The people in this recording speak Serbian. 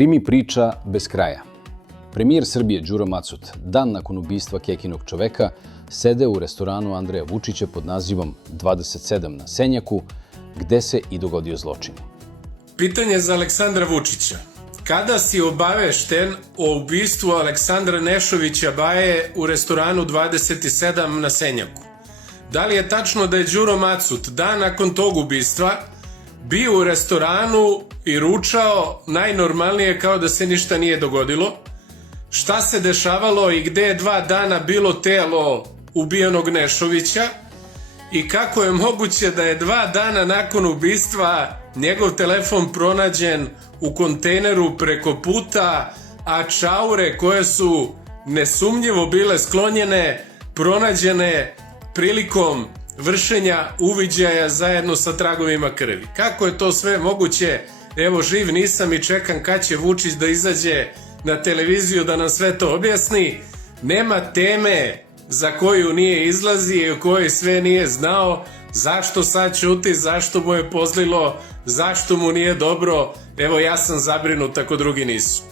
Krimi priča bez kraja. Premijer Srbije Đuro Macut, dan nakon ubistva Kekinog čoveka, sede u restoranu Andreja Vučića pod nazivom 27 na Senjaku, gde se i dogodio zločin. Pitanje za Aleksandra Vučića. Kada si obavešten o ubistvu Aleksandra Nešovića Baje u restoranu 27 na Senjaku? Da li je tačno da je Đuro Macut dan nakon tog ubistva bio u restoranu i ručao najnormalnije kao da se ništa nije dogodilo? Šta se dešavalo i gde je 2 dana bilo telo ubijenog Nešovića? I kako je moguće da je 2 dana nakon ubistva njegov telefon pronađen u kontejneru preko puta, a čaure koje su nesumnjivo bile sklonjene, pronađene prilikom vršenja uviđaja zajedno sa tragovima krvi? Kako je to sve moguće? Evo, živ nisam i čekam kad će Vučić da izađe na televiziju da nam sve to objasni. Nema teme za koju nije izlazi i o kojoj sve nije znao. Zašto sad ćuti, zašto mu je pozlilo, zašto mu nije dobro? Evo, ja sam zabrinut ako drugi nisu.